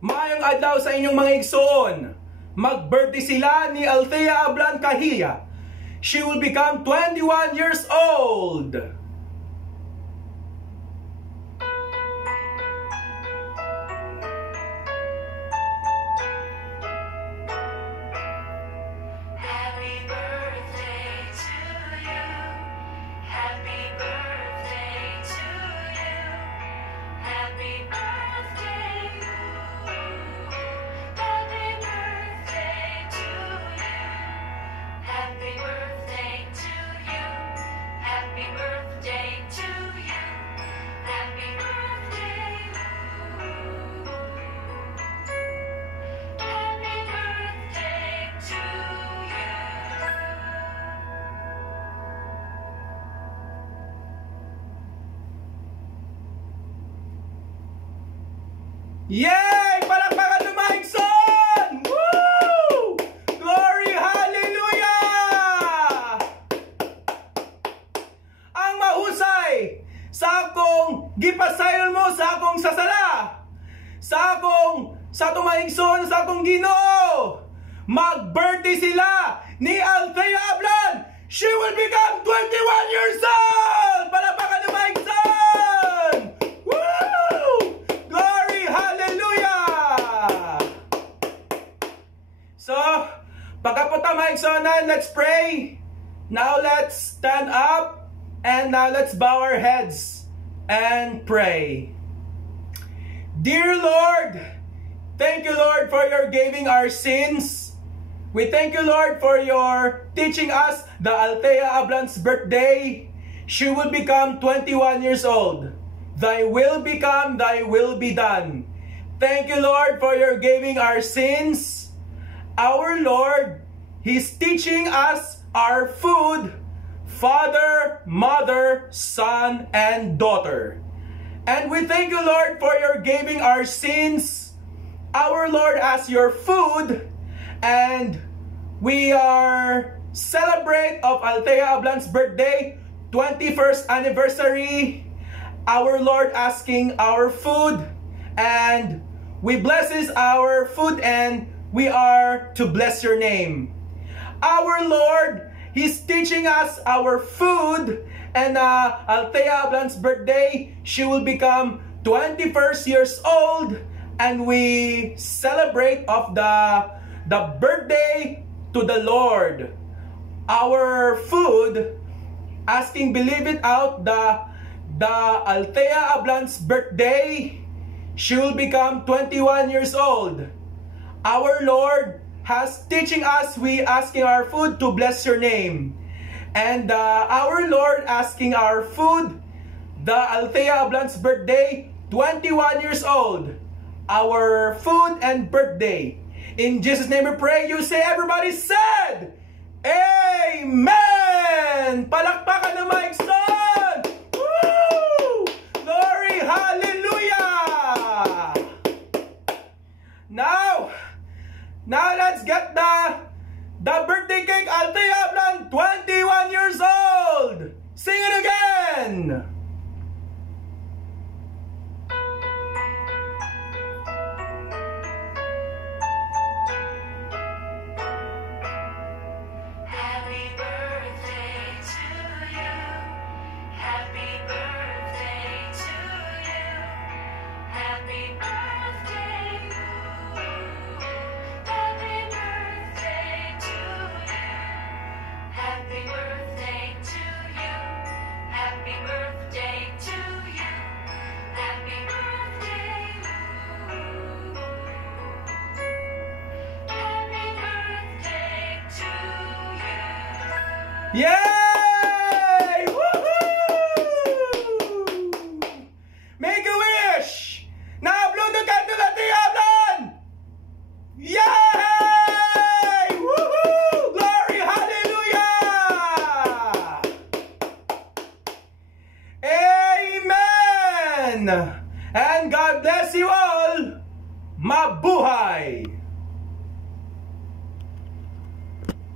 Mayong adlaw sa inyong mga igsoon. Mag-birthday sila ni Althea Ablan Cahilla. She will become 21 years old. Yay! Palakpakan ng mga igsoon! Woo! Glory! Hallelujah! Ang mahusay sa akong gipasayon mo sa akong sasala, sa atong mga igsoon, sa akong Ginoo. Mag-birthday sila ni Althea Ablan. She will become 21 years old! Palakpakan ng mga igsoon! So, pagkapunta mga igsoon, let's pray. Now let's stand up and now let's bow our heads and pray. Dear Lord, thank you, Lord, for your giving our sins. We thank you, Lord, for your teaching us the Althea Ablan's birthday. She will become 21 years old. Thy will become, thy will be done. Thank you, Lord, for your giving our sins. Our Lord, He's teaching us our food, Father, Mother, Son, and Daughter. And we thank you, Lord, for your giving our sins, our Lord, as your food. And we are celebrate of Althea Ablan's birthday, 21st anniversary. Our Lord asking our food, and we blesses our food, and we are to bless your name. Our Lord, He's teaching us our food, and Althea Ablan's birthday, she will become 21st years old, and we celebrate of the birthday to the Lord. Our food, asking believe it out, the Althea Ablan's birthday, she will become 21 years old. Our Lord has teaching us, we asking our food to bless your name. And our Lord asking our food, the Althea Ablan's birthday, 21 years old. Our food and birthday. In Jesus' name we pray. You say, everybody said, Amen! Palakpakan ng mga igsoon! Woo! Glory! Hallelujah! Now let's get the birthday cake. Althea Ablan, 21 years old. Sing it again. Happy birthday to you. Happy birthday to you. Happy birthday. Happy birthday to you. Happy birthday to you. Happy birthday. Happy birthday to you. Yay! Woohoo! Make a wish! Na-upload the candle at the Ablan! Yay! Woohoo! Glory! Hallelujah! Amen! And God bless you all! Mabuhay!